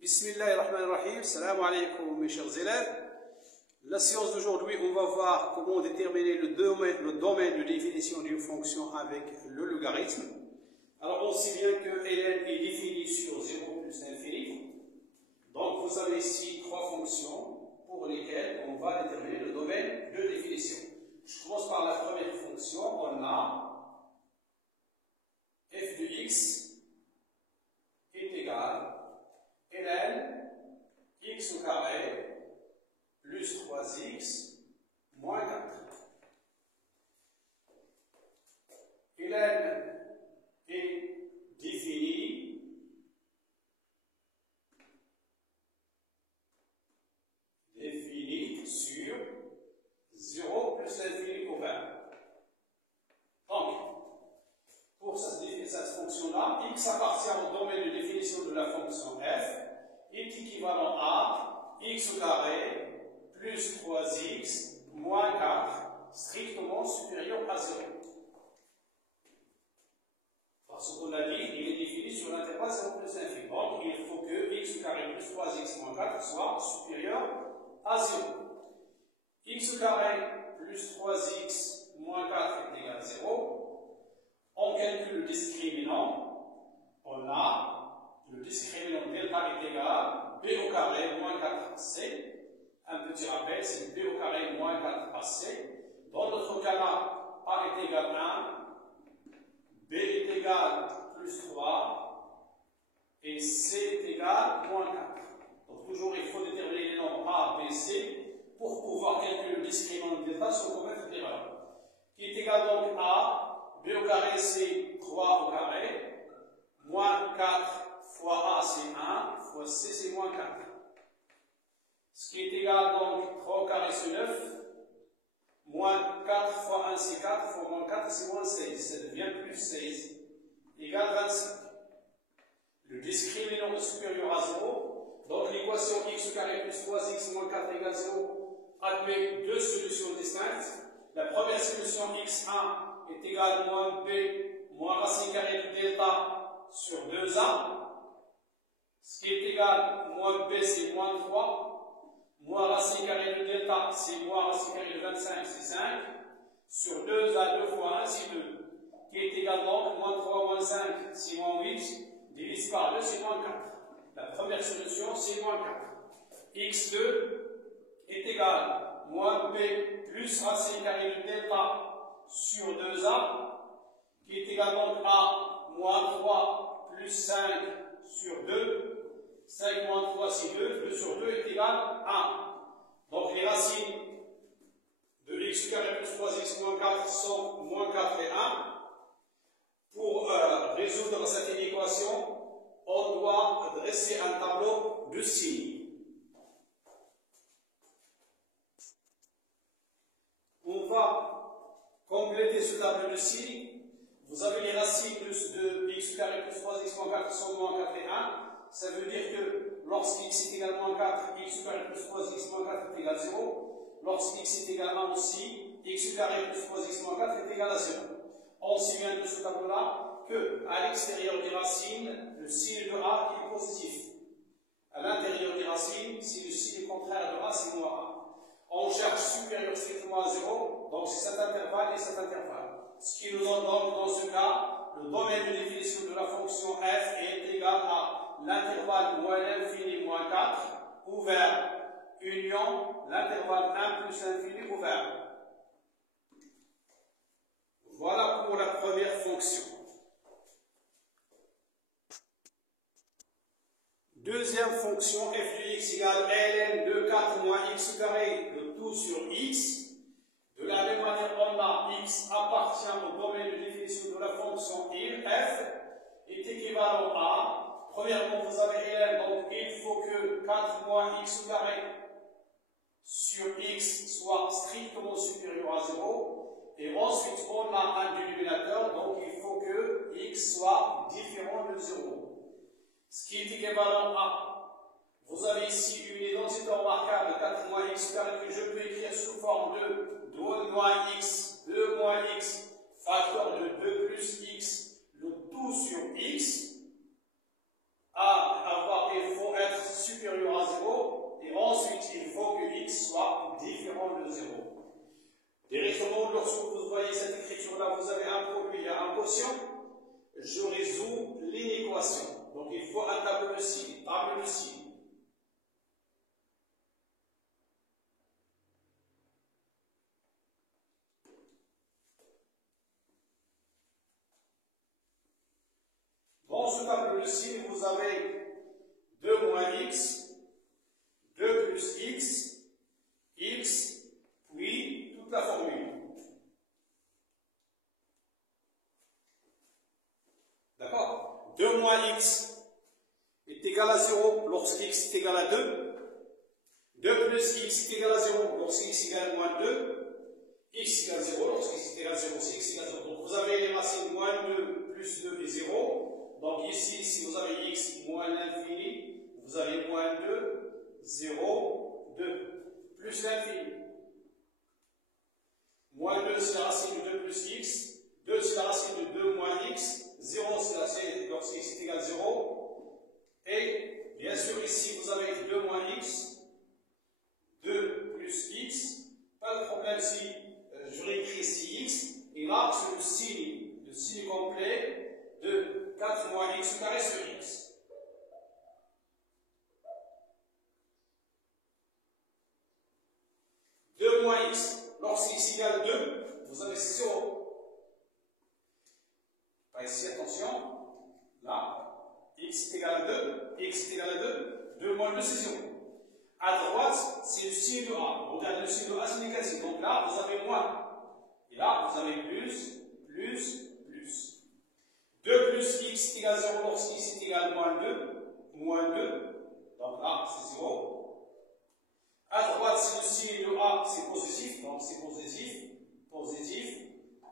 Bismillahirrahmanirrahim, salam alaikum mes chers élèves. La séance d'aujourd'hui, on va voir comment déterminer le domaine de définition d'une fonction avec le logarithme. Alors on sait bien que ln est défini sur 0 plus l'infini. Donc vous avez ici trois fonctions pour lesquelles on va déterminer le domaine de définition. Je commence par la première fonction, on a f de x est égal ln x au carré plus 3x moins 4. ln est défini sur 0 plus l'infini ouvert. Donc, pour cette fonction-là, x appartient au domaine de définition de la fonction f est équivalent à x au carré plus 3x moins 4 strictement supérieur à 0. Parce qu'on a dit, il est défini sur l'intervalle 0 plus l'infini. Donc, il faut que x au carré plus 3x moins 4 soit supérieur à 0. X au carré plus 3x moins 4 est égal à 0. On calcule le discriminant. On a le discriminant delta est égal à b au carré moins 4ac. Un petit rappel, c'est b au carré moins 4ac. Dans notre cas-là, a est égal à 1, b est égal à plus 3 et c est égal à moins 4. Donc toujours, il faut déterminer les nombres a, b, c pour pouvoir calculer le discriminant delta sans commettre d'erreur. Qui est égal donc à b au carré, c'est 3 au carré, moins 4 fois a, c'est 1, fois c, c'est moins 4. Ce qui est égal donc 3 au carré, c'est 9, moins 4 fois 1, c'est 4, fois moins 4, c'est moins 16. Ça devient plus 16, égale 25. Le discriminant est supérieur à 0, donc l'équation x au carré plus 3x moins 4 égale 0 admet deux solutions distinctes. La première solution x1 est égale à moins b moins racine carrée de delta sur 2a. Ce qui est égal à moins b, c'est moins 3. Moins racine carrée de delta, c'est moins racine carrée de 25, c'est 5. Sur 2a, 2 fois 1, c'est 2. Qui est égal donc moins 3, moins 5, c'est moins 8. Divise par 2, c'est moins 4. La première solution, c'est moins 4. x2 est égal à moins b plus racine carrée de delta sur 2a, qui est égal donc à moins 3 plus 5 sur 2. 5 moins 3, c'est 2. 2 sur 2 est égal à 1. Donc les racines de x carré plus 3x moins 4 sont moins 4 et 1. Pour résoudre cette inéquation, on doit dresser un tableau de signes. On va compléter ce tableau de signes. Vous avez les racines de x carré plus 3x moins 4 sont moins 4 et 1. Ça veut dire que lorsqu'x est égal à moins 4, x carré plus 3x moins 4 est égal à 0. Lorsqu'x est égal à 1 aussi, x carré plus 3x moins 4 est égal à 0. On sait bien de ce tableau-là qu'à l'extérieur des racines, le signe de a est positif. À l'intérieur des racines, si le signe contraire de a, c'est moins a. On cherche supérieur strictement à 0, donc c'est cet intervalle et cet intervalle. Ce qui nous donne donc dans ce cas, le domaine de définition de la fonction f est égal à l'intervalle moins l'infini moins 4 ouvert union l'intervalle 1 plus l'infini ouvert. Voilà pour la première fonction. Deuxième fonction, f de x égale ln de 4 moins x au carré, le tout sur x. De la même manière, on a x appartient au domaine de définition de la fonction f est équivalent à, premièrement, vous avez ln, donc il faut que 4 moins x au carré sur x soit strictement supérieur à 0. Et ensuite, on a un dénominateur, donc il faut que x soit différent de 0. Ce qui est équivalent à, vous avez ici une identité remarquable, 4 moins x carré, que je peux écrire sous forme de 2 moins x, 2 moins x, facteur de 2 plus x, le tout sur x, à avoir, il faut être supérieur à 0, et ensuite il faut que x soit différent de 0. Directement, lorsque vous voyez cette écriture-là, vous avez un produit, il y a un quotient, je résous l'inéquation. Donc il faut un tableau de signe. Tableau de signe. Dans ce tableau de signe, vous avez 2 moins x, 2 plus x, x, puis toute la formule. D'accord? 2 moins x est égal à 0 lorsque x est égal à 2. 2 plus x est égal à 0 lorsque x est égal à moins 2. X égale 0 lorsque x est égal à 0, si x égale 0. Donc vous avez les racines moins 2 plus 2 et 0. Donc ici, si vous avez x moins l'infini, vous avez moins 2, 0, 2, plus l'infini. Moins 2, c'est la racine de 2 plus x. 2, c'est la racine de 2 moins x. 0, c'est lorsque x est égal à 0. Et bien sûr, ici, vous avez 2 moins x. 2 plus x. Pas de problème si je réécris ici x. Et là, c'est le signe complet de 4 moins x carré sur x. Moins x, lorsque x égale 2, vous avez 0. Pas ici, attention. Là, x est égal à 2, x est égal à 2, 2 moins 2, c'est 0. À droite, c'est le signe de A. Regardez, le signe de A, c'est négatif. Donc là, vous avez moins. Et là, vous avez plus, plus, plus. 2 plus x est égal à 0 lorsque x est égal à moins 2. Moins 2. Donc là, c'est 0. À droite, c'est le signe de A, c'est positif, donc c'est positif, positif,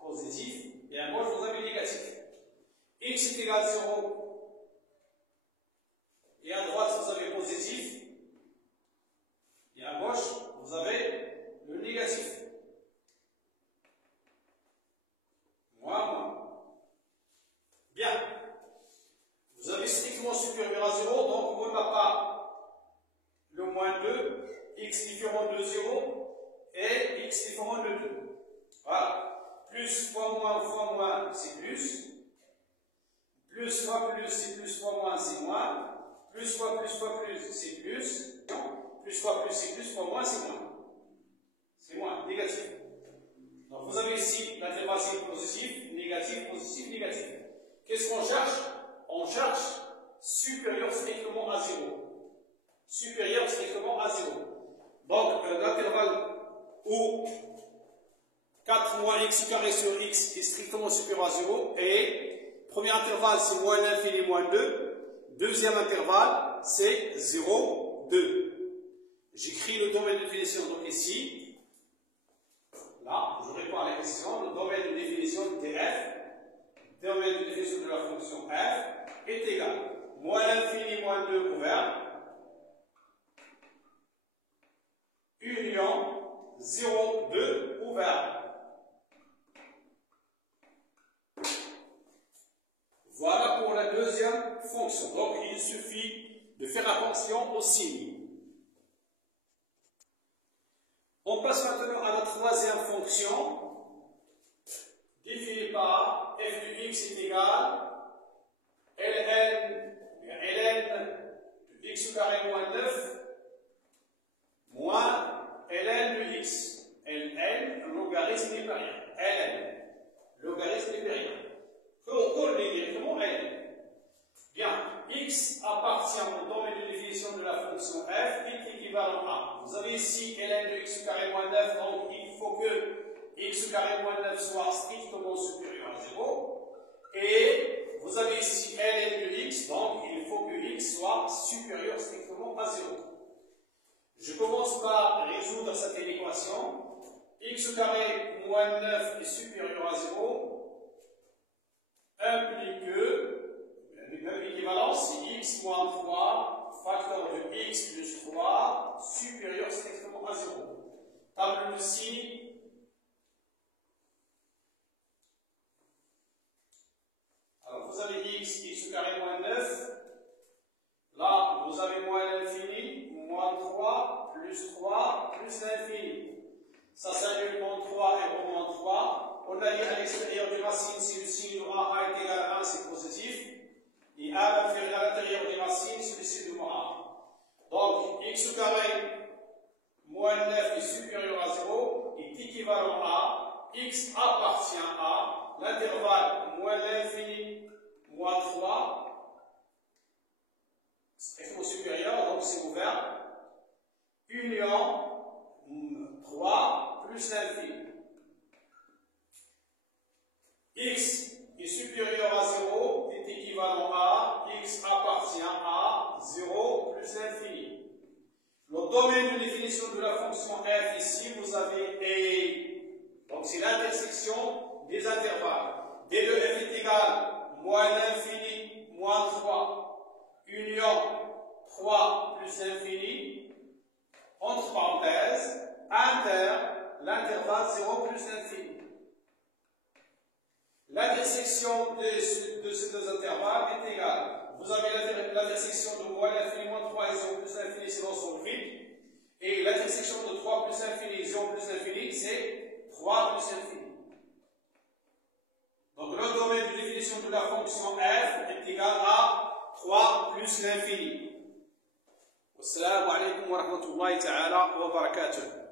positif, et à gauche, vous avez négatif. X est égal à 0, et à droite, vous avez positif, et à gauche, vous avez le négatif. Moins, moins. Bien. Vous avez strictement supérieur à 0, donc on n'a pas le moins 2, x différent de 0 et x différent de 2. Voilà. Plus fois moins, c'est plus. Plus fois plus, c'est plus fois moins, c'est moins. Plus fois plus, c'est plus. Plus fois plus, c'est plus fois moins, c'est moins. C'est moins, négatif. Donc vous avez ici l'intervalle c'est positif, négatif, positif, négatif. Qu'est-ce qu'on cherche? On cherche supérieur strictement à 0. Supérieur strictement à 0. Donc, l'intervalle où 4 moins x carré sur x est strictement supérieur à 0, et premier intervalle, c'est moins l'infini moins 2. Deuxième intervalle, c'est 0, 2. J'écris le domaine de définition, donc ici, là, je réponds à la question, le domaine de définition de f, domaine de définition de la fonction f, est égal à moins l'infini moins 2 ouvert, union 0, 2 ouvert. Voilà pour la deuxième fonction. Donc il suffit de faire attention aux signes. On passe maintenant à la troisième fonction, définie par f de x est égal ln de x au carré moins 9 moins ln de x. ln, logarithme népérien. ln, logarithme népérien. On le dit directement ln. Bien, x appartient au domaine de définition de la fonction f, est équivalent à. Vous avez ici ln de x au carré moins 9, donc il faut que x au carré moins 9 soit strictement supérieur à 0. Et vous avez ici ln de x, donc il faut que x soit supérieur strictement à 0. Je commence par résoudre cette équation. X au carré moins 9 est supérieur à 0 implique que, même équivalence, c'est x moins 3 facteur de x plus 3 supérieur strictement à 0. Table de signe. Alors vous avez x au carré moins 9. Là, vous avez moins l'infini. plus 3 plus l'infini. Ça s'annule en 3 et au moins 3. On a dit à l'extérieur du racine, si le signe de A est égal à 1, c'est positif. Et A va faire à l'intérieur du racine, si le signe de A. Donc, x au carré moins 9 est supérieur à 0, est équivalent à x appartient à l'intervalle moins l'infini moins 3, est au supérieur, donc c'est ouvert, union 3 plus l'infini. X est supérieur à 0 est équivalent à x appartient à 0 plus l'infini. Le domaine de définition de la fonction f ici, vous avez A. Donc c'est l'intersection des intervalles. D de f est égal moins l'infini moins 3 union 3 plus l'infini entre parenthèses l'intervalle 0 plus l'infini. L'intersection de ces deux intervalles est égale. Vous avez l'intersection de moins l'infini moins 3 et 0 plus l'infini, c'est l'ensemble vide. Et l'intersection de 3 plus l'infini et 0 plus l'infini, c'est 3 plus l'infini. Donc le domaine de définition de la fonction f est égal à 3 plus l'infini. Wassalamu alaikum wa rahmatullahi ta'ala wa barakatuh.